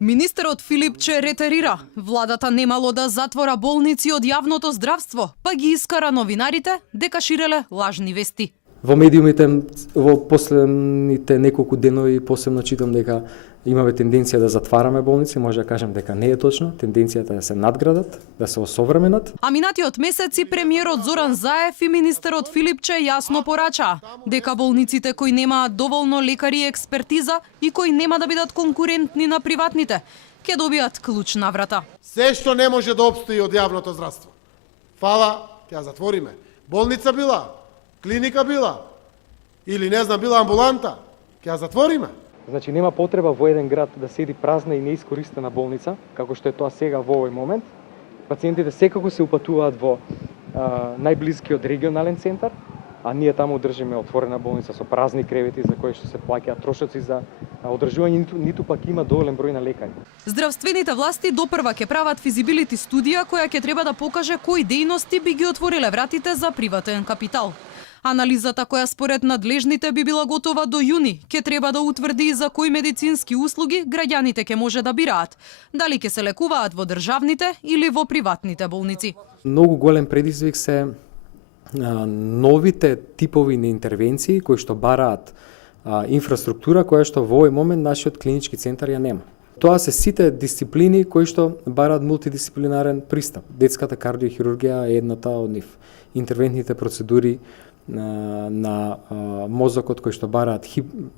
Министерот Филипче ретерира, владата немало да затвора болници од јавното здравство, па ги искара новинарите дека ширеле лажни вести. Во медиумите во последните неколку денови посебно читам дека имаме тенденција да затвараме болници, може да кажем дека не е точно, тенденцијата е да се надградат, да се осовременат. А минатиот месец и премиерот Зоран Заев и министерот Филипче јасно порачаа дека болниците кои немаат доволно лекари и експертиза и кои нема да бидат конкурентни на приватните, ќе добијат клуч на врата. Се што не може да обстои од јавното здравство, фала, ќе ја затвориме. Болница била, клиника била, или не знам, била амбуланта, ќе ја затвориме. Значи нема потреба во еден град да седи празна и неискористена болница, како што е тоа сега во овој момент. Пациентите секако се упатуваат во најблискиот регионален центар, а ние таму држиме отворена болница со празни кревети за кои што се плаќаат трошоци за одржување, ниту пак има доволен број на лекари. Здравствените власти допрва ќе прават физибилити студија која ќе треба да покаже кои дејности би ги отвориле вратите за приватен капитал. Анализата која според надлежните би била готова до јуни, ќе треба да утврди за кои медицински услуги граѓаните ќе може да бираат, дали ќе се лекуваат во државните или во приватните болници. Многу голем предизвик се новите типови на интервенции кои што бараат инфраструктура која што во овој момент нашиот клинички центар ја нема. Тоа се сите дисциплини кои што бараат мултидисциплинарен пристап. Детската кардиохирургија е едната од нив. Интервентните процедури на мозокот кои што бараат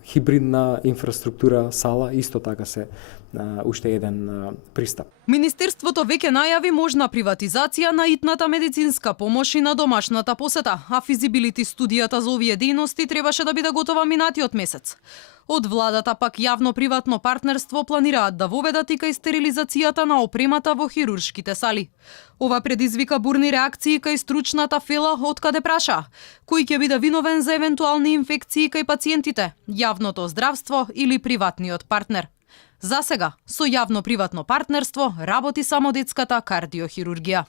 хибридна инфраструктура, сала, исто така се уште еден пристап. Министерството веќе најави можна приватизација на итната медицинска помош и на домашната посета, а физибилити студијата за овие дејности требаше да биде готова минатиот месец. Од владата пак јавно-приватно партнерство планираат да воведат и кај стерилизацијата на опремата во хируршките сали. Ова предизвика бурни реакции кај стручната фела од каде праша, кој ќе биде виновен за евентуални инфекции кај пациентите, јавното здравство или приватниот партнер. За сега, со јавно-приватно партнерство работи само детската кардиохирургија.